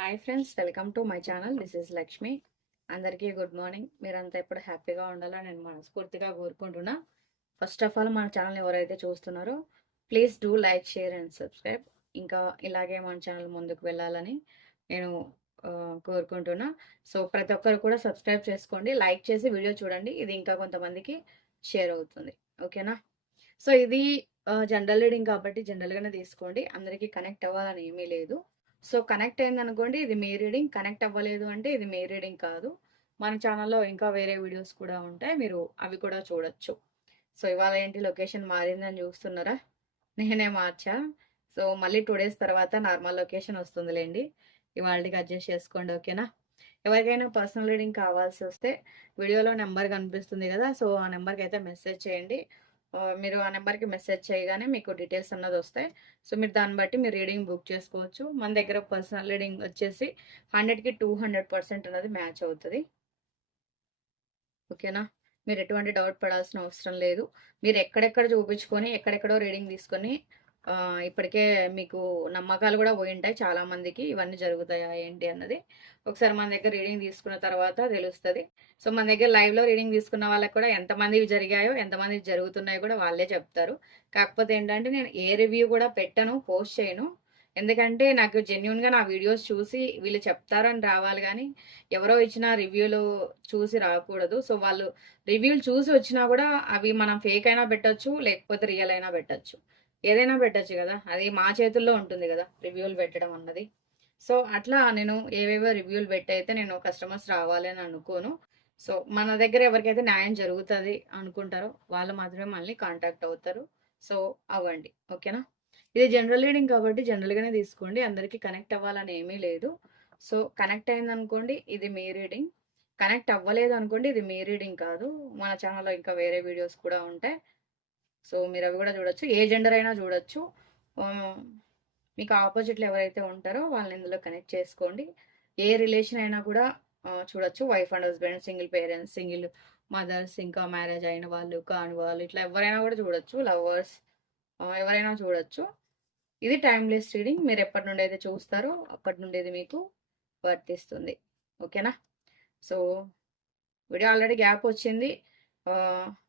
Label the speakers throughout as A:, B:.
A: Hi friends welcome to my channel this is Lakshmi అందరికీ good morning మీరంతా ఎప్పుడు హ్యాపీగా ఉండాలని నేను మనస్ఫూర్తిగా కోరుకుంటున్నా. ఫస్ట్ ఆఫ్ ఆల్ మన ఛానల్ ఎవరైతే చూస్తున్నారో please do like share and subscribe ఇంకా ఇలాగే మన ఛానల్ ముందుకు వెళ్ళాలని నేను కోరుకుంటున్నా. సో ప్రతి ఒక్కరు కూడా సబ్స్క్రైబ్ చేసుకోండి. లైక్ చేసి వీడియో చూడండి. ఇది ఇంకా కొంతమందికి షేర్ అవుతుంది. ఓకేనా సో ఇది జనరల్ రీడింగ్ కాబట్టి జనరల్గానే తీసుకోండి. అందరికీ కనెక్ట్ అవ్వాలని ఏమీ లేదు. సో కనెక్ట్ అయింది అనుకోండి ఇది మీ రీడింగ్. కనెక్ట్ అవ్వలేదు అంటే ఇది మీ రీడింగ్ కాదు. మన ఛానల్లో ఇంకా వేరే వీడియోస్ కూడా ఉంటాయి. మీరు అవి కూడా చూడొచ్చు. సో ఇవాళ ఏంటి? లొకేషన్ మారిందని చూస్తున్నారా? నేనే మార్చా. సో మళ్ళీ టూ డేస్ తర్వాత నార్మల్ లొకేషన్ వస్తుందిలేండి. ఇవాళకి అడ్జస్ట్ చేసుకోండి ఓకేనా? ఎవరికైనా పర్సనల్ రీడింగ్ కావాల్సి వస్తే వీడియోలో నెంబర్ కనిపిస్తుంది కదా సో ఆ నెంబర్కి అయితే మెసేజ్ చేయండి. మీరు ఆ నెంబర్కి మెసేజ్ చేయగానే మీకు డీటెయిల్స్ అన్నది వస్తాయి. సో మీరు దాన్ని బట్టి మీరు రీడింగ్ బుక్ చేసుకోవచ్చు. మన దగ్గర పర్సనల్ రీడింగ్ వచ్చేసి హండ్రెడ్కి టూ హండ్రెడ్ పర్సెంట్ అనేది మ్యాచ్ అవుతుంది. ఓకేనా? మీరు ఎటువంటి డౌట్ పడాల్సిన అవసరం లేదు. మీరు ఎక్కడెక్కడ చూపించుకొని ఎక్కడెక్కడో రీడింగ్ తీసుకొని ఇప్పటికే మీకు నమ్మకాలు కూడా పోయి ఉంటాయి. చాలామందికి ఇవన్నీ జరుగుతాయా ఏంటి అన్నది. ఒకసారి మన దగ్గర రీడింగ్ తీసుకున్న తర్వాత తెలుస్తుంది. సో మన దగ్గర లైవ్లో రీడింగ్ తీసుకున్న వాళ్ళకి కూడా ఎంతమందివి జరిగాయో ఎంతమంది జరుగుతున్నాయో కూడా వాళ్ళే చెప్తారు. కాకపోతే ఏంటంటే నేను ఏ రివ్యూ కూడా పెట్టను పోస్ట్ చేయను. ఎందుకంటే నాకు జెన్యున్గా నా వీడియోస్ చూసి వీళ్ళు చెప్తారని రావాలి కానీ ఎవరో ఇచ్చిన రివ్యూలు చూసి రాకూడదు. సో వాళ్ళు రివ్యూలు చూసి వచ్చినా కూడా అవి మనం ఫేక్ అయినా పెట్టచ్చు లేకపోతే రియల్ అయినా పెట్టచ్చు. ఏదైనా పెట్టచ్చు కదా. అది మా చేతుల్లో ఉంటుంది కదా రివ్యూలు పెట్టడం అన్నది. సో అట్లా నేను ఏవేవో రివ్యూలు పెట్టయితే నేను కస్టమర్స్ రావాలి అని అనుకోను. సో మన దగ్గర ఎవరికైతే న్యాయం జరుగుతుంది అనుకుంటారో వాళ్ళు మాత్రమే మళ్ళీ కాంటాక్ట్ అవుతారు. సో అవ్వండి. ఓకేనా? ఇది జనరల్ రీడింగ్ కాబట్టి జనరల్గానే తీసుకోండి. అందరికీ కనెక్ట్ అవ్వాలని ఏమీ లేదు. సో కనెక్ట్ అయిందనుకోండి ఇది మీ రీడింగ్. కనెక్ట్ అవ్వలేదు అనుకోండి ఇది మీ రీడింగ్ కాదు. మన ఛానల్లో ఇంకా వేరే వీడియోస్ కూడా ఉంటాయి. సో మీరు అవి కూడా చూడొచ్చు. ఏ జెండర్ అయినా చూడొచ్చు. Um, మీకు ఆపోజిట్లో ఎవరైతే ఉంటారో వాళ్ళని ఇందులో కనెక్ట్ చేసుకోండి. ఏ రిలేషన్ అయినా కూడా చూడొచ్చు. Wife and husband single parents single mothers ఇంకా మ్యారేజ్ అయిన వాళ్ళు కాని వాళ్ళు ఇట్లా ఎవరైనా కూడా చూడొచ్చు. లవర్స్ ఎవరైనా చూడొచ్చు. ఇది టైమ్లెస్ రీడింగ్ మీరు ఎప్పటి నుండి అయితే చూస్తారో అప్పటి నుండి ఇది మీకు వర్తిస్తుంది. ఓకేనా? సో వీడియో ఆల్రెడీ గ్యాప్ వచ్చింది.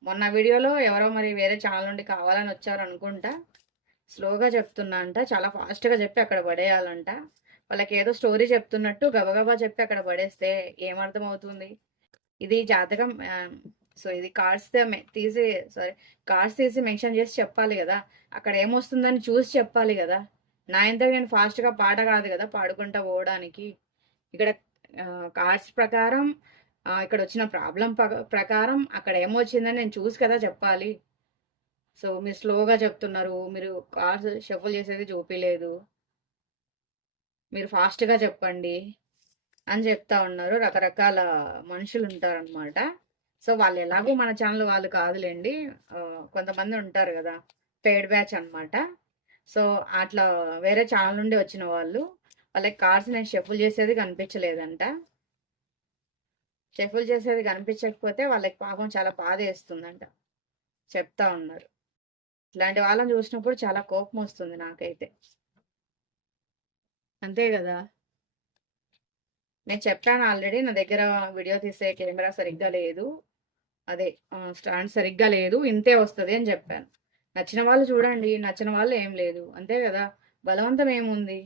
A: మొన్న వీడియోలో ఎవరో మరి వేరే ఛానల్ నుండి కావాలని వచ్చారు అనుకుంటా. స్లోగా చెప్తున్నా అంట చాలా ఫాస్ట్గా చెప్పి అక్కడ పడేయాలంట. వాళ్ళకి ఏదో స్టోరీ చెప్తున్నట్టు గబగబా చెప్పి అక్కడ పడేస్తే ఏమర్థం అవుతుంది ఇది జాతకం సో ఇది కార్డ్స్ తీసి సారీ కార్డ్స్ తీసి మెన్షన్ చేసి చెప్పాలి కదా. అక్కడ ఏమొస్తుందని చూసి చెప్పాలి కదా. నా ఇంతకు నేను ఫాస్ట్గా పాట కాదు కదా పాడుకుంటా పోవడానికి. ఇక్కడ కార్డ్స్ ప్రకారం ఇక్కడ వచ్చిన ప్రాబ్లం ప్రకారం అక్కడ ఏమొచ్చిందని నేను చూసి కదా చెప్పాలి. సో మీరు స్లోగా చెప్తున్నారు మీరు కార్స్ షఫుల్ చేసేది చూపించలేదు మీరు ఫాస్ట్గా చెప్పండి అని చెప్తా ఉన్నారు. రకరకాల మనుషులు ఉంటారనమాట సో వాళ్ళు ఎలాగో మన ఛానల్ వాళ్ళు కాదులేండి. కొంతమంది ఉంటారు కదా పేడ్ బ్యాచ్ అన్నమాట. సో అట్లా వేరే ఛానల్ నుండి వచ్చిన వాళ్ళు వాళ్ళకి కార్స్ నేను షఫుల్ చేసేది కనిపించలేదంట. షఫుల్ చేసేది కనిపించకపోతే వాళ్ళకి పాపం చాలా బాధ వేస్తుందంట చెప్తా ఉన్నారు. ఇట్లాంటి వాళ్ళని చూసినప్పుడు చాలా కోపం వస్తుంది నాకైతే. అంతే కదా? నేను చెప్పాను ఆల్రెడీ నా దగ్గర వీడియో తీసే కెమెరా సరిగ్గా లేదు. అదే స్టాండ్ సరిగ్గా లేదు ఇంతే వస్తుంది అని చెప్పాను. నచ్చిన వాళ్ళు చూడండి నచ్చిన వాళ్ళు ఏం లేదు. అంతే కదా? బలవంతం ఏముంది?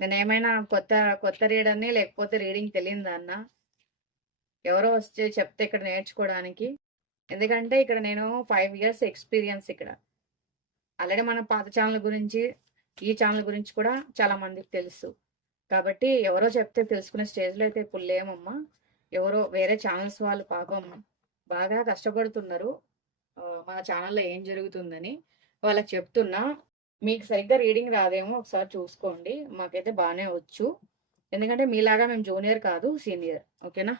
A: నేను ఏమైనా కొత్త కొత్త రీడర్ని లేకపోతే రీడింగ్ తెలియదా అన్న? ఎవరో వచ్చి చెప్తే ఇక్కడ నేర్చుకోవడానికి. ఎందుకంటే ఇక్కడ నేను ఫైవ్ ఇయర్స్ ఎక్స్పీరియన్స్ ఇక్కడ. ఆల్రెడీ మన పాత ఛానల్ గురించి ఈ ఛానల్ గురించి కూడా చాలా మందికి తెలుసు. కాబట్టి ఎవరో చెప్తే తెలుసుకునే స్టేజ్లో అయితే ఇప్పుడు లేమమ్మా. ఎవరో వేరే ఛానల్స్ వాళ్ళు పాపం బాగా కష్టపడుతున్నారు. మన ఛానల్లో ఏం జరుగుతుందని వాళ్ళకి చెప్తున్నా. మీకు సరిగ్గా రీడింగ్ రాదేమో ఒకసారి చూసుకోండి. మాకైతే బాగానే వచ్చు. ఎందుకంటే మీలాగా మేము జూనియర్ కాదు సీనియర్. ఓకేనా?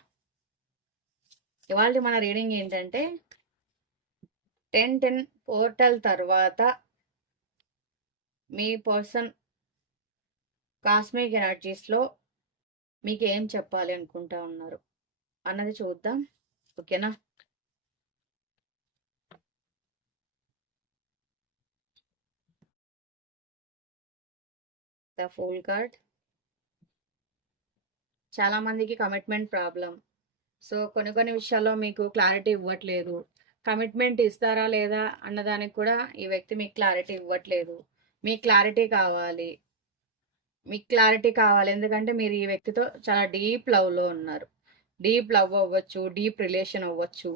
A: ఇవాళ మన రీడింగ్ ఏంటంటే టెన్ టెన్ పోర్టల్ తర్వాత మీ పర్సన్ కాస్మిక్ ఎనర్జీస్లో మీకు ఏం చెప్పాలి అనుకుంటా ఉన్నారు? అన్నది చూద్దాం. ఓకేనా? ద ఫోల్ కార్డ్ చాలా మందికి కమిట్మెంట్ ప్రాబ్లం సో కొన్ని కొన్ని విషయాల్లో మీకు క్లారిటీ ఇవ్వట్లేదు. కమిట్మెంట్ ఇస్తారా లేదా అన్నదానికి కూడా ఈ వ్యక్తి మీకు క్లారిటీ ఇవ్వట్లేదు. మీకు క్లారిటీ కావాలి. మీకు క్లారిటీ కావాలి. ఎందుకంటే మీరు ఈ వ్యక్తితో చాలా డీప్ లవ్లో ఉన్నారు. డీప్ లవ్ అవ్వచ్చు డీప్ రిలేషన్ అవ్వచ్చు.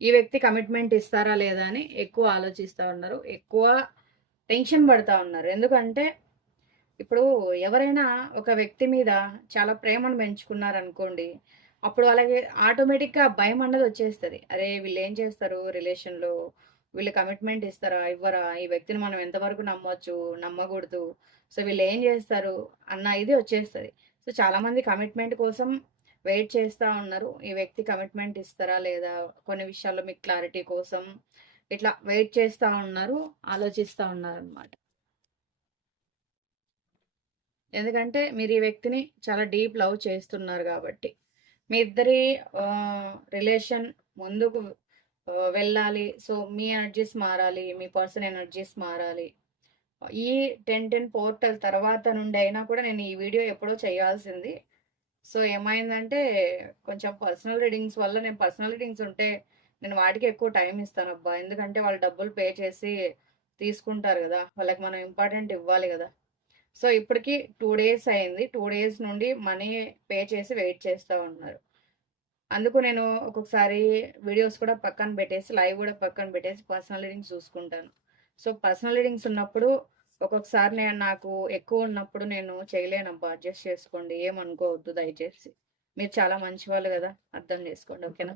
A: ఈ వ్యక్తి కమిట్మెంట్ ఇస్తారా లేదా అని ఎక్కువ ఆలోచిస్తూ ఉన్నారు. ఎక్కువ టెన్షన్ పడుతూ ఉన్నారు. ఎందుకంటే ఇప్పుడు ఎవరైనా ఒక వ్యక్తి మీద చాలా ప్రేమను పెంచుకున్నారనుకోండి అప్పుడు అలాగే ఆటోమేటిక్గా భయం అన్నది వచ్చేస్తుంది. అరే వీళ్ళు ఏం చేస్తారు రిలేషన్లో? వీళ్ళు కమిట్మెంట్ ఇస్తారా? ఇవ్వరా? ఈ వ్యక్తిని మనం ఎంతవరకు నమ్మొచ్చు? నమ్మకూడదు. సో వీళ్ళు ఏం చేస్తారు? అన్న ఇది వచ్చేస్తుంది. సో చాలామంది కమిట్మెంట్ కోసం వెయిట్ చేస్తూ ఉన్నారు. ఈ వ్యక్తి కమిట్మెంట్ ఇస్తారా లేదా? కొన్ని విషయాల్లో మీకు క్లారిటీ కోసం ఇట్లా వెయిట్ చేస్తూ ఉన్నారు ఆలోచిస్తూ ఉన్నారు అనమాట ఎందుకంటే మీరు ఈ వ్యక్తిని చాలా డీప్ లవ్ చేస్తున్నారు కాబట్టి. మీ ఇద్దరి రిలేషన్ ముందుకు వెళ్ళాలి. సో మీ ఎనర్జీస్ మారాలి మీ పర్సన్ ఎనర్జీస్ మారాలి. ఈ టెన్ టెన్ పోర్టల్ తర్వాత నుండి అయినా కూడా నేను ఈ వీడియో ఎప్పుడో చేయాల్సింది. సో ఏమైందంటే కొంచెం పర్సనల్ రీడింగ్స్ వల్ల నేను పర్సనల్ రీడింగ్స్ ఉంటే నేను వాటికి ఎక్కువ టైం ఇస్తాను అబ్బా ఎందుకంటే వాళ్ళు డబ్బులు పే చేసి తీసుకుంటారు కదా. వాళ్ళకి మనం ఇంపార్టెంట్ ఇవ్వాలి కదా. సో ఇప్పటికి టూ డేస్ అయింది. టూ డేస్ నుండి మనీ పే చేసి వెయిట్ చేస్తూ ఉన్నారు. అందుకు నేను ఒక్కొక్కసారి వీడియోస్ కూడా పక్కన పెట్టేసి లైవ్ కూడా పక్కన పెట్టేసి పర్సనల్ రీడింగ్స్ చూసుకుంటాను. సో పర్సనల్ రీడింగ్స్ ఉన్నప్పుడు ఒక్కొక్కసారి నేను నాకు ఎక్కువ ఉన్నప్పుడు నేను చేయలేనబ్బా అడ్జస్ట్ చేసుకోండి ఏమనుకోవద్దు దయచేసి. మీరు చాలా మంచి వాళ్ళు కదా అర్థం చేసుకోండి ఓకేనా?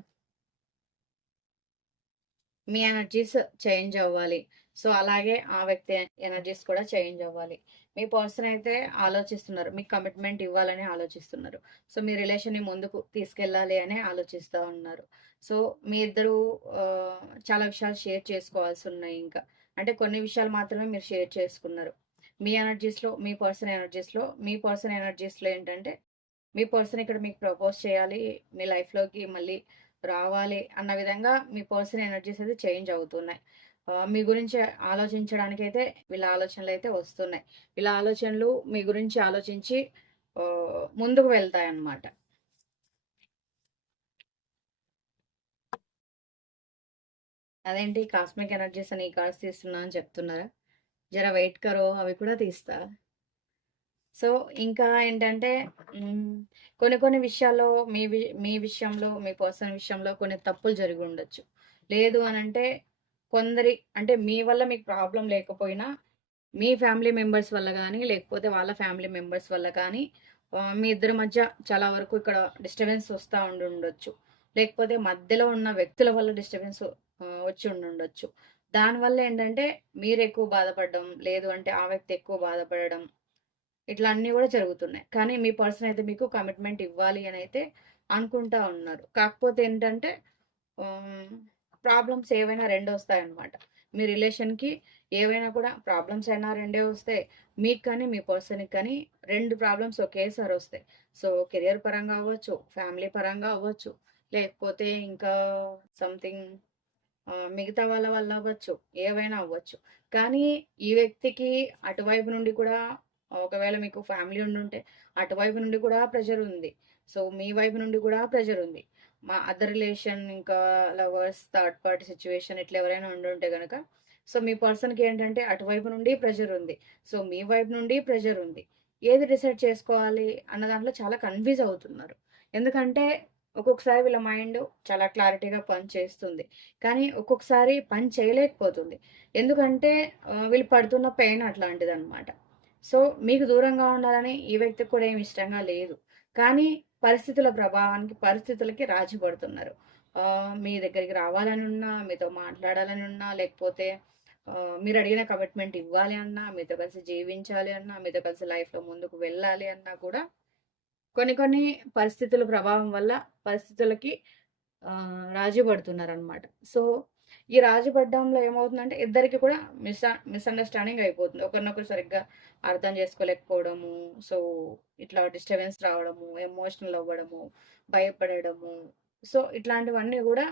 A: మీ ఎనర్జీస్ చేంజ్ అవ్వాలి. సో అలాగే ఆ వ్యక్తి ఎనర్జీస్ కూడా చేంజ్ అవ్వాలి. మీ పర్సన్ అయితే ఆలోచిస్తున్నారు మీకు కమిట్మెంట్ ఇవ్వాలని ఆలోచిస్తున్నారు. సో మీ రిలేషన్ని ముందుకు తీసుకెళ్ళాలి అని ఆలోచిస్తూ ఉన్నారు. సో మీ ఇద్దరు చాలా విషయాలు షేర్ చేసుకోవాల్సి ఉన్నాయి ఇంకా. అంటే కొన్ని విషయాలు మాత్రమే మీరు షేర్ చేసుకున్నారు. మీ ఎనర్జీస్లో మీ పర్సన్ ఎనర్జీస్లో మీ పర్సన్ ఎనర్జీస్లో ఏంటంటే మీ పర్సన్ ఇక్కడ మీకు ప్రపోజ్ చేయాలి మీ లైఫ్లోకి మళ్ళీ రావాలి అన్న విధంగా మీ పర్సన్ ఎనర్జీస్ అయితే చేంజ్ అవుతున్నాయి. మీ గురించి ఆలోచించడానికి అయితే వీళ్ళ ఆలోచనలు అయితే వస్తున్నాయి. వీళ్ళ ఆలోచనలు మీ గురించి ఆలోచించి ముందుకు వెళ్తాయి అన్నమాట అదేంటి? కాస్మిక్ ఎనర్జీస్ అని ఈ కార్డ్స్ తీస్తున్నా అని చెప్తున్నారా? జర వెయిట్ కరో అవి కూడా తీస్తా. సో ఇంకా ఏంటంటే కొన్ని కొన్ని విషయాల్లో మీ మీ విషయంలో మీ పర్సన్ విషయంలో కొన్ని తప్పులు జరిగి ఉండొచ్చు. లేదు అని అంటే కొందరి అంటే మీ వల్ల మీకు ప్రాబ్లం లేకపోయినా మీ ఫ్యామిలీ మెంబర్స్ వల్ల కానీ లేకపోతే వాళ్ళ ఫ్యామిలీ మెంబర్స్ వల్ల కానీ మీ ఇద్దరి మధ్య చాలా వరకు ఇక్కడ డిస్టర్బెన్స్ వస్తూ ఉండి ఉండొచ్చు లేకపోతే మధ్యలో ఉన్న వ్యక్తుల వల్ల డిస్టర్బెన్స్ వచ్చి ఉండి ఉండొచ్చు దానివల్ల ఏంటంటే మీరు ఎక్కువ బాధపడడం లేదు అంటే ఆ వ్యక్తి ఎక్కువ బాధపడడం ఇట్లా అన్నీ కూడా జరుగుతున్నాయి. కానీ మీ పర్సన్ అయితే మీకు కమిట్మెంట్ ఇవ్వాలి అని అయితే అనుకుంటా ఉన్నారు. కాకపోతే ఏంటంటే ప్రాబ్లమ్స్ ఏవైనా రెండు వస్తాయన్నమాట. మీ రిలేషన్కి ఏవైనా కూడా ప్రాబ్లమ్స్ అయినా రెండే వస్తాయి. మీకు కానీ మీ పర్సన్కి కానీ రెండు ప్రాబ్లమ్స్ ఒకేసారి వస్తాయి. సో కెరియర్ పరంగా అవ్వచ్చు ఫ్యామిలీ పరంగా అవ్వచ్చు లేకపోతే ఇంకా సంథింగ్ మిగతా వాళ్ళ వల్ల అవ్వచ్చు ఏవైనా అవ్వచ్చు. కానీ ఈ వ్యక్తికి అటువైపు నుండి కూడా ఒకవేళ మీకు ఫ్యామిలీ ఉండి ఉంటే అటువైపు నుండి కూడా ప్రెషర్ ఉంది. సో మీ వైపు నుండి కూడా ప్రెషర్ ఉంది. మా అదర్ రిలేషన్ ఇంకా లవర్స్ థర్డ్ పార్టీ సిచ్యువేషన్ ఇట్లా ఎవరైనా ఉండి ఉంటే కనుక సో మీ పర్సన్కి ఏంటంటే అటువైపు నుండి ప్రెషర్ ఉంది. సో మీ వైపు నుండి ప్రెషర్ ఉంది. ఏది డిసైడ్ చేసుకోవాలి అన్న దాంట్లో చాలా కన్ఫ్యూజ్ అవుతున్నారు. ఎందుకంటే ఒక్కొక్కసారి వీళ్ళ మైండ్ చాలా క్లారిటీగా పని చేస్తుంది. కానీ ఒక్కొక్కసారి పని చేయలేకపోతుంది. ఎందుకంటే వీళ్ళు పడుతున్న పెయిన్ అట్లాంటిది అనమాట సో మీకు దూరంగా ఉండాలని ఈ వ్యక్తికి కూడా ఏమి ఇష్టంగా లేదు. కానీ పరిస్థితుల ప్రభావానికి పరిస్థితులకి రాజీ పడుతున్నారు. మీ దగ్గరికి రావాలని ఉన్నా మీతో మాట్లాడాలని ఉన్నా లేకపోతే మీరు అడిగిన కమిట్మెంట్ ఇవ్వాలి అన్నా మీతో కలిసి జీవించాలి అన్నా మీతో కలిసి లైఫ్లో ముందుకు వెళ్ళాలి అన్నా కూడా కొన్ని కొన్ని పరిస్థితుల ప్రభావం వల్ల పరిస్థితులకి రాజీపడుతున్నారు అనమాట సో ఈ రాజీ పడడంలో ఏమవుతుందంటే ఇద్దరికి కూడా మిస్ మిస్అండర్స్టాండింగ్ అయిపోతుంది. ఒకరినొకరు సరిగ్గా అర్థం చేసుకోలేకపోవడము సో ఇట్లా డిస్టర్బెన్స్ రావడము ఎమోషనల్ అవ్వడము భయపడడము సో ఇట్లాంటివన్నీ కూడా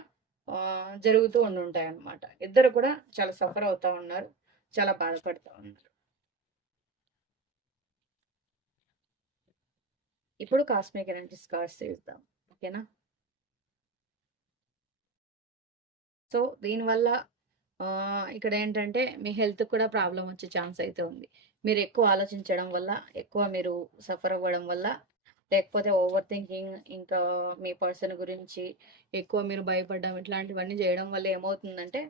A: జరుగుతూ ఉండి ఉంటాయి అన్నమాట ఇద్దరు కూడా చాలా సఫర్ అవుతా ఉన్నారు చాలా బాధపడుతూ ఉన్నారు. ఇప్పుడు కాస్మిక్ ఎనర్జీస్ కార్డ్స్ చేద్దాం ఓకేనా? సో దీనివల్ల ఇక్కడ ఏంటంటే మీ హెల్త్ కూడా ప్రాబ్లం వచ్చే ఛాన్స్ అయితే ఉంది. మీరు ఎక్కువ ఆలోచించడం వల్ల ఎక్కువ మీరు సఫర్ అవ్వడం వల్ల లేకపోతే ఓవర్ థింకింగ్ ఇంకా మీ పర్సన్ గురించి ఎక్కువ మీరు భయపడడం ఇట్లాంటివన్నీ చేయడం వల్ల ఏమవుతుందంటే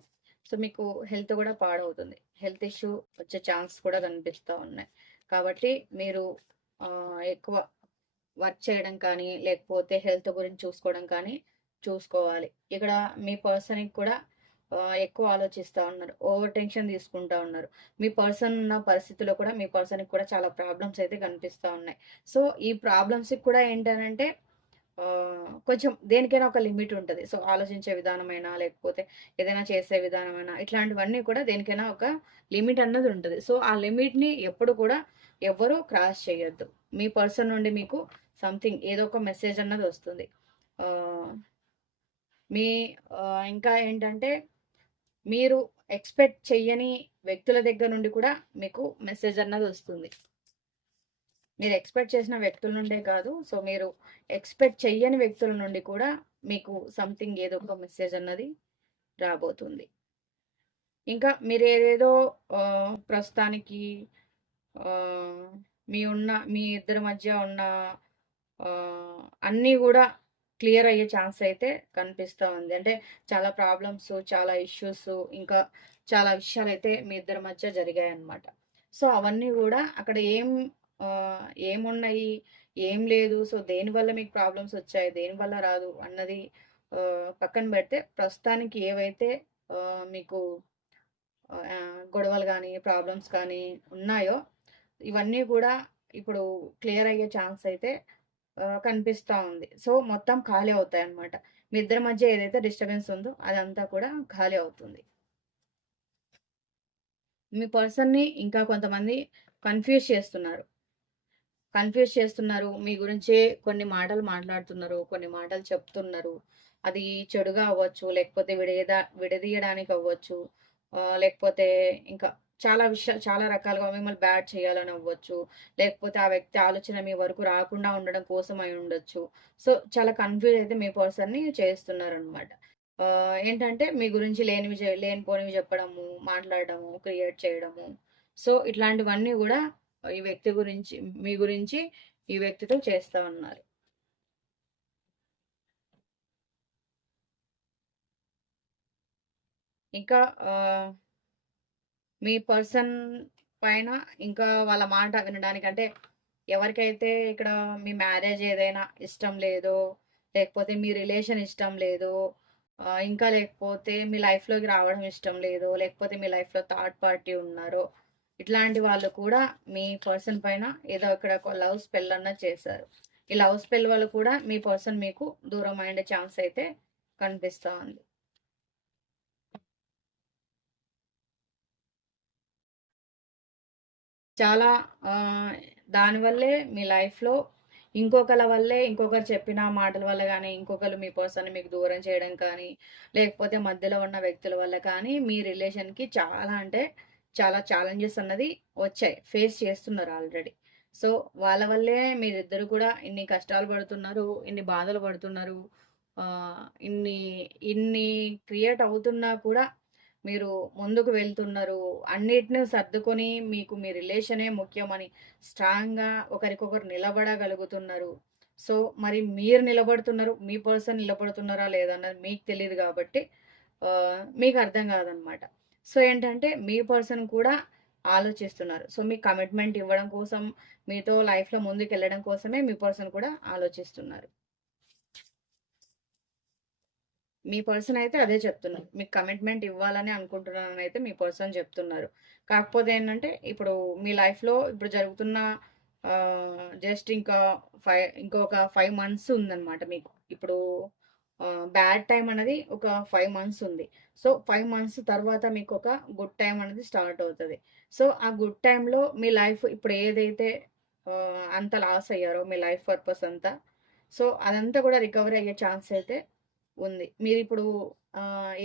A: సో మీకు హెల్త్ కూడా పాడవుతుంది. హెల్త్ ఇష్యూ వచ్చే ఛాన్స్ కూడా కనిపిస్తూ ఉన్నాయి. కాబట్టి మీరు ఎక్కువ వర్క్ చేయడం కానీ లేకపోతే హెల్త్ గురించి చూసుకోవడం కానీ చూసుకోవాలి. ఇక్కడ మీ పర్సన్కి కూడా ఎక్కువ ఆలోచిస్తూ ఉన్నారు. ఓవర్ టెన్షన్ తీసుకుంటూ ఉన్నారు. మీ పర్సన్ ఉన్న పరిస్థితిలో కూడా మీ పర్సన్కి కూడా చాలా ప్రాబ్లమ్స్ అయితే కనిపిస్తూ ఉన్నాయి. సో ఈ ప్రాబ్లమ్స్కి కూడా ఏంటంటే కొంచెం దేనికైనా ఒక లిమిట్ ఉంటుంది. సో ఆలోచించే విధానమైనా లేకపోతే ఏదైనా చేసే విధానమైనా ఇట్లాంటివన్నీ కూడా దేనికైనా ఒక లిమిట్ అన్నది ఉంటుంది. సో ఆ లిమిట్ని ఎప్పుడు కూడా ఎవ్వరూ క్రాస్ చేయొద్దు. మీ పర్సన్ నుండి మీకు సంథింగ్ ఏదో ఒక మెసేజ్ అన్నది వస్తుంది. మీ ఇంకా ఏంటంటే మీరు ఎక్స్పెక్ట్ చెయ్యని వ్యక్తుల దగ్గర నుండి కూడా మీకు మెసేజ్ అన్నది వస్తుంది. మీరు ఎక్స్పెక్ట్ చేసిన వ్యక్తుల నుండే కాదు సో మీరు ఎక్స్పెక్ట్ చెయ్యని వ్యక్తుల నుండి కూడా మీకు సంథింగ్ ఏదో ఒక మెసేజ్ అన్నది రాబోతుంది. ఇంకా మీరు ఏదేదో ప్రస్తుతానికి మీ ఉన్న మీ ఇద్దరి మధ్య ఉన్న అన్నీ కూడా క్లియర్ అయ్యే ఛాన్స్ అయితే కనిపిస్తూ ఉంది. అంటే చాలా ప్రాబ్లమ్స్ చాలా ఇష్యూస్ ఇంకా చాలా విషయాలు అయితే మీ ఇద్దరి మధ్య జరిగాయి అన్నమాట సో అవన్నీ కూడా అక్కడ ఏం ఏమున్నాయి ఏం లేదు. సో దేనివల్ల మీకు ప్రాబ్లమ్స్ వచ్చాయి దేనివల్ల రాదు అన్నది పక్కన పెడితే ప్రస్తుతానికి ఏవైతే మీకు గొడవలు కానీ ప్రాబ్లమ్స్ కానీ ఉన్నాయో ఇవన్నీ కూడా ఇప్పుడు క్లియర్ అయ్యే ఛాన్స్ అయితే కనిపిస్తూ ఉంది. సో మొత్తం ఖాళీ అవుతాయి అన్నమాట మీ ఇద్దరి మధ్య ఏదైతే డిస్టర్బెన్స్ ఉందో అదంతా కూడా ఖాళీ అవుతుంది. మీ పర్సన్ని ఇంకా కొంతమంది కన్ఫ్యూజ్ చేస్తున్నారు. కన్ఫ్యూజ్ చేస్తున్నారు. మీ గురించి కొన్ని మాటలు మాట్లాడుతున్నారు కొన్ని మాటలు చెప్తున్నారు. అది చెడుగా అవ్వచ్చు లేకపోతే విడేదా విడదీయడానికి అవ్వచ్చు. లేకపోతే ఇంకా చాలా విషయాలు చాలా రకాలుగా మిమ్మల్ని బ్యాడ్ చేయాలని అవ్వచ్చు. లేకపోతే ఆ వ్యక్తి ఆలోచన మీ వరకు రాకుండా ఉండడం కోసం అయి ఉండొచ్చు. సో చాలా కన్ఫ్యూజ్ అయితే మీ పర్సన్ని చేస్తున్నారు అనమాట ఏంటంటే మీ గురించి లేనివి లేనిపోనివి చెప్పడము మాట్లాడడము క్రియేట్ చేయడము. సో ఇట్లాంటివన్నీ కూడా ఈ వ్యక్తి గురించి మీ గురించి ఈ వ్యక్తితో చేస్తా ఉన్నారు. ఇంకా మీ పర్సన్ పైన ఇంకా వాళ్ళ మాట వినడానికి అంటే ఎవరికైతే ఇక్కడ మీ మ్యారేజ్ ఏదైనా ఇష్టం లేదో లేకపోతే మీ రిలేషన్ ఇష్టం లేదో ఇంకా లేకపోతే మీ లైఫ్లోకి రావడం ఇష్టం లేదో లేకపోతే మీ లైఫ్లో థర్డ్ పార్టీ ఉన్నారో ఇట్లాంటి వాళ్ళు కూడా మీ పర్సన్ పైన ఏదో ఇక్కడ ఒక లవ్ స్పెల్ అన్న చేశారు. ఈ లవ్ స్పెల్ వల్ల కూడా మీ పర్సన్ మీకు దూరం అయ్యే ఛాన్స్ అయితే కనిపిస్తూ ఉంది. చాలా దానివల్లే మీ లైఫ్లో ఇంకొకరి వల్లే ఇంకొకరు చెప్పిన మాటల వల్ల కానీ ఇంకొకరు మీ పర్సన్ మీకు దూరం చేయడం కానీ లేకపోతే మధ్యలో ఉన్న వ్యక్తుల వల్ల కానీ మీ రిలేషన్కి చాలా అంటే చాలా ఛాలెంజెస్ అన్నది వచ్చాయి ఫేస్ చేస్తున్నారు ఆల్రెడీ. సో వాళ్ళ వల్లే మీరిద్దరు కూడా ఇన్ని కష్టాలు పడుతున్నారు ఇన్ని బాధలు పడుతున్నారు ఇన్ని ఇన్ని క్రియేట్ అవుతున్నా కూడా మీరు ముందుకు వెళ్తున్నారు అన్నిటిని సర్దుకొని మీకు మీ రిలేషనే ముఖ్యమని స్ట్రాంగ్గా ఒకరికొకరు నిలబడగలుగుతున్నారు. సో మరి మీరు నిలబడుతున్నారు మీ పర్సన్ నిలబడుతున్నారా లేదన్నది మీకు తెలియదు కాబట్టి మీకు అర్థం కాదనమాట. సో ఏంటంటే మీ పర్సన్ కూడా ఆలోచిస్తున్నారు. సో మీ కమిట్మెంట్ ఇవ్వడం కోసం మీతో లైఫ్లో ముందుకు వెళ్ళడం కోసమే మీ పర్సన్ కూడా ఆలోచిస్తున్నారు. మీ పర్సన్ అయితే అదే చెప్తున్నారు. మీకు కమిట్మెంట్ ఇవ్వాలని అనుకుంటున్నానని అయితే మీ పర్సన్ చెప్తున్నారు. కాకపోతే ఏంటంటే ఇప్పుడు మీ లైఫ్లో ఇప్పుడు జరుగుతున్న జస్ట్ ఇంకా ఫైవ్ ఇంకొక ఫైవ్ మంత్స్ ఉందన్నమాట మీకు. ఇప్పుడు బ్యాడ్ టైం అనేది ఒక ఫైవ్ మంత్స్ ఉంది. సో ఫైవ్ మంత్స్ తర్వాత మీకు ఒక గుడ్ టైం అనేది స్టార్ట్ అవుతుంది. సో ఆ గుడ్ టైంలో మీ లైఫ్ ఇప్పుడు ఏదైతే అంత లాస్ అయ్యారో మీ లైఫ్ పర్పస్ అంతా సో అదంతా కూడా రికవరీ అయ్యే ఛాన్స్ అయితే ఉంది. మీరు ఇప్పుడు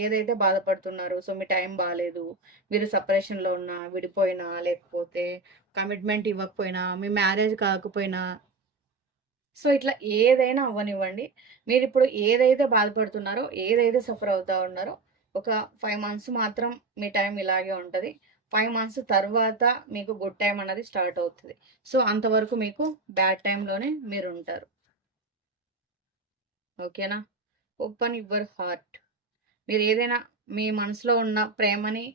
A: ఏదైతే బాధపడుతున్నారో సో మీ టైం బాగాలేదు మీరు సపరేషన్లో ఉన్నా విడిపోయినా లేకపోతే కమిట్మెంట్ ఇవ్వకపోయినా మీ మ్యారేజ్ కాకపోయినా సో ఇట్లా ఏదైనా అవ్వనివ్వండి. మీరు ఇప్పుడు ఏదైతే బాధపడుతున్నారో ఏదైతే సఫర్ అవుతా ఉన్నారో ఒక ఫైవ్ మంత్స్ మాత్రం మీ టైం ఇలాగే ఉంటుంది. ఫైవ్ మంత్స్ తర్వాత మీకు గుడ్ టైం అన్నది స్టార్ట్ అవుతుంది. సో అంతవరకు మీకు బ్యాడ్ టైంలోనే మీరు ఉంటారు ఓకేనా? Open your heart. మీరు ఏదైనా మీ మనసులో ఉన్న ప్రేమని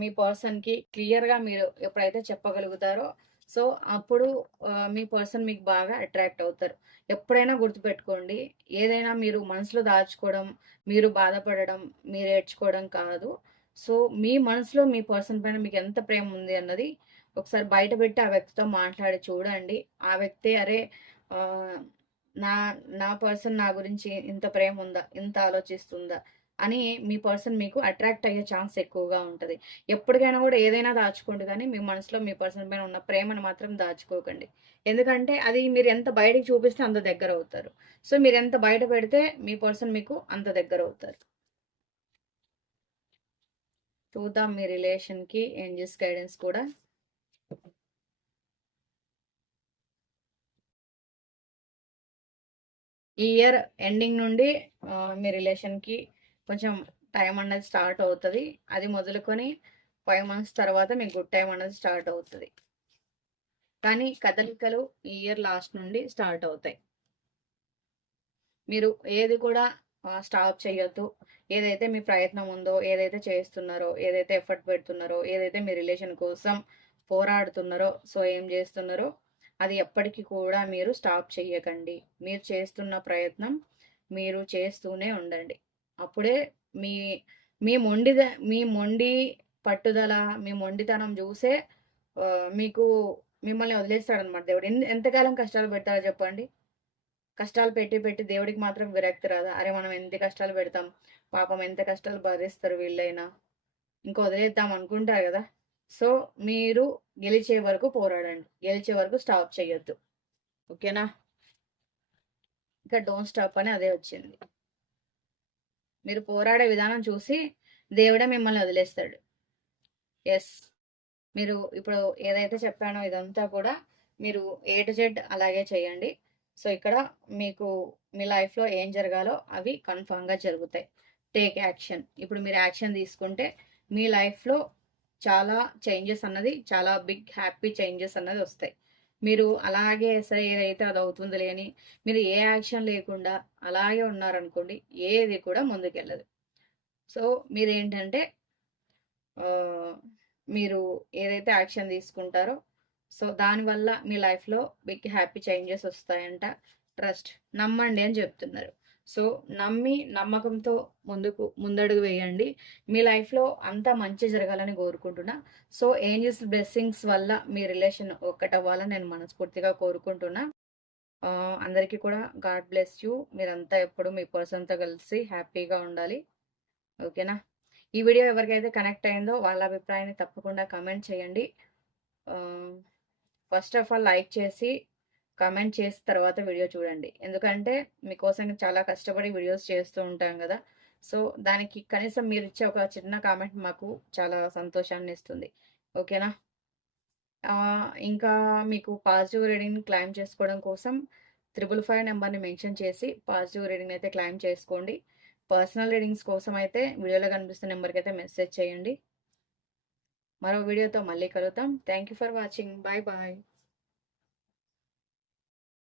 A: మీ పర్సన్కి క్లియర్గా మీరు ఎప్పుడైతే చెప్పగలుగుతారో సో అప్పుడు మీ పర్సన్ మీకు బాగా అట్రాక్ట్ అవుతారు. ఎప్పుడైనా గుర్తుపెట్టుకోండి ఏదైనా మీరు మనసులో దాచుకోవడం మీరు బాధపడడం మీరు ఏడ్చుకోవడం కాదు. సో మీ మనసులో మీ పర్సన్ పైన మీకు ఎంత ప్రేమ ఉంది అన్నది ఒకసారి బయట పెట్టి ఆ వ్యక్తితో మాట్లాడి చూడండి. ఆ వ్యక్తి అరే నా నా పర్సన్ నా గురించి ఇంత ప్రేమ ఉందా? ఇంత ఆలోచిస్తుందా? అని మీ పర్సన్ మీకు అట్రాక్ట్ అయ్యే ఛాన్స్ ఎక్కువగా ఉంటుంది. ఎప్పటికైనా కూడా ఏదైనా దాచుకోండి కానీ మీ మనసులో మీ పర్సన్ పైన ఉన్న ప్రేమను మాత్రం దాచుకోకండి. ఎందుకంటే అది మీరు ఎంత బయటకు చూపిస్తే అంత దగ్గర అవుతారు. సో మీరు ఎంత బయట పెడితే మీ పర్సన్ మీకు అంత దగ్గర అవుతారు. చూద్దాం మీ రిలేషన్కి ఏంజెస్ గైడెన్స్ కూడా. ఈ ఇయర్ ఎండింగ్ నుండి మీ రిలేషన్కి కొంచెం టైం అన్నది స్టార్ట్ అవుతుంది. అది మొదలుకొని ఫైవ్ మంత్స్ తర్వాత మీకు గుడ్ టైం అన్నది స్టార్ట్ అవుతుంది. కానీ కదలికలు ఈ ఇయర్ లాస్ట్ నుండి స్టార్ట్ అవుతాయి. మీరు ఏది కూడా స్టాప్ చేయొద్దు ఏదైతే మీ ప్రయత్నం ఉందో ఏదైతే చేస్తున్నారో ఏదైతే ఎఫర్ట్ పెడుతున్నారో ఏదైతే మీ రిలేషన్ కోసం పోరాడుతున్నారో సో ఏం చేస్తున్నారో అది ఎప్పటికీ కూడా మీరు స్టాప్ చేయకండి మీరు చేస్తున్న ప్రయత్నం మీరు చేస్తూనే ఉండండి. అప్పుడే మీ మీ మొండి మీ మొండి పట్టుదల మీ మొండితనం చూసే మీకు మిమ్మల్ని వదిలేస్తాడనమాట దేవుడు. ఎంతకాలం కష్టాలు పెడతాడో చెప్పండి. కష్టాలు పెట్టి పెట్టి దేవుడికి మాత్రం విరక్తి రాదా? అరే మనం ఎంత కష్టాలు పెడతాం? పాపం ఎంత కష్టాలు భరిస్తారు వీళ్ళైనా? ఇంకా వదిలేద్దాం అనుకుంటారు కదా? సో మీరు గెలిచే వరకు పోరాడండి. గెలిచే వరకు స్టాప్ చేయొద్దు ఓకేనా? ఇంకా డోంట్ స్టాప్ అని అదే వచ్చింది. మీరు పోరాడే విధానం చూసి దేవుడే మిమ్మల్ని వదిలేస్తాడు. ఎస్ మీరు ఇప్పుడు ఏదైతే చెప్పానో ఇదంతా కూడా మీరు ఏ టు జెడ్ అలాగే చేయండి. సో ఇక్కడ మీకు మీ లైఫ్లో ఏం జరగాలో అవి కన్ఫామ్గా జరుగుతాయి. టేక్ యాక్షన్ ఇప్పుడు మీరు యాక్షన్ తీసుకుంటే మీ లైఫ్లో చాలా చేంజెస్ అన్నది చాలా బిగ్ హ్యాపీ చేంజెస్ అన్నది వస్తాయి. మీరు అలాగే సరే ఏదైతే అది అవుతుంది లేని మీరు ఏ యాక్షన్ లేకుండా అలాగే ఉన్నారనుకోండి ఏది కూడా ముందుకెళ్ళదు. సో మీరు ఏంటంటే మీరు ఏదైతే యాక్షన్ తీసుకుంటారో సో దానివల్ల మీ లైఫ్లో బిగ్ హ్యాపీ చేంజెస్ వస్తాయంట. ట్రస్ట్ నమ్మండి అని చెప్తున్నారు. సో నమ్మి నమ్మకంతో ముందుకు ముందడుగు వేయండి. మీ లైఫ్లో అంతా మంచి జరగాలని కోరుకుంటున్నా. సో ఏంజల్స్ బ్లెస్సింగ్స్ వల్ల మీ రిలేషన్ ఒక్కటవ్వాలని నేను మనస్ఫూర్తిగా కోరుకుంటున్నా. అందరికీ కూడా గాడ్ బ్లెస్ యూ. మీరంతా ఎప్పుడు మీ పర్సన్తో కలిసి హ్యాపీగా ఉండాలి. ఓకేనా? ఈ వీడియో ఎవరికైతే కనెక్ట్ అయిందో వాళ్ళ అభిప్రాయాన్ని తప్పకుండా కమెంట్ చేయండి. ఫస్ట్ ఆఫ్ ఆల్ లైక్ చేసి కమెంట్ చేసిన తర్వాత వీడియో చూడండి. ఎందుకంటే మీకోసం చాలా కష్టపడి వీడియోస్ చేస్తూ ఉంటాం కదా. సో దానికి కనీసం మీరు ఇచ్చే ఒక చిన్న కామెంట్ మాకు చాలా సంతోషాన్ని ఇస్తుంది. ఓకేనా ఇంకా మీకు పాజిటివ్ రీడింగ్ క్లైమ్ చేసుకోవడం కోసం త్రిబుల్ ఫైవ్ నెంబర్ని మెన్షన్ చేసి పాజిటివ్ రీడింగ్ అయితే క్లైమ్ చేసుకోండి. పర్సనల్ రీడింగ్స్ కోసం అయితే వీడియోలో కనిపిస్తున్న నెంబర్కి అయితే మెసేజ్ చేయండి. మరో వీడియోతో మళ్ళీ కలుగుతాం thank you for watching bye bye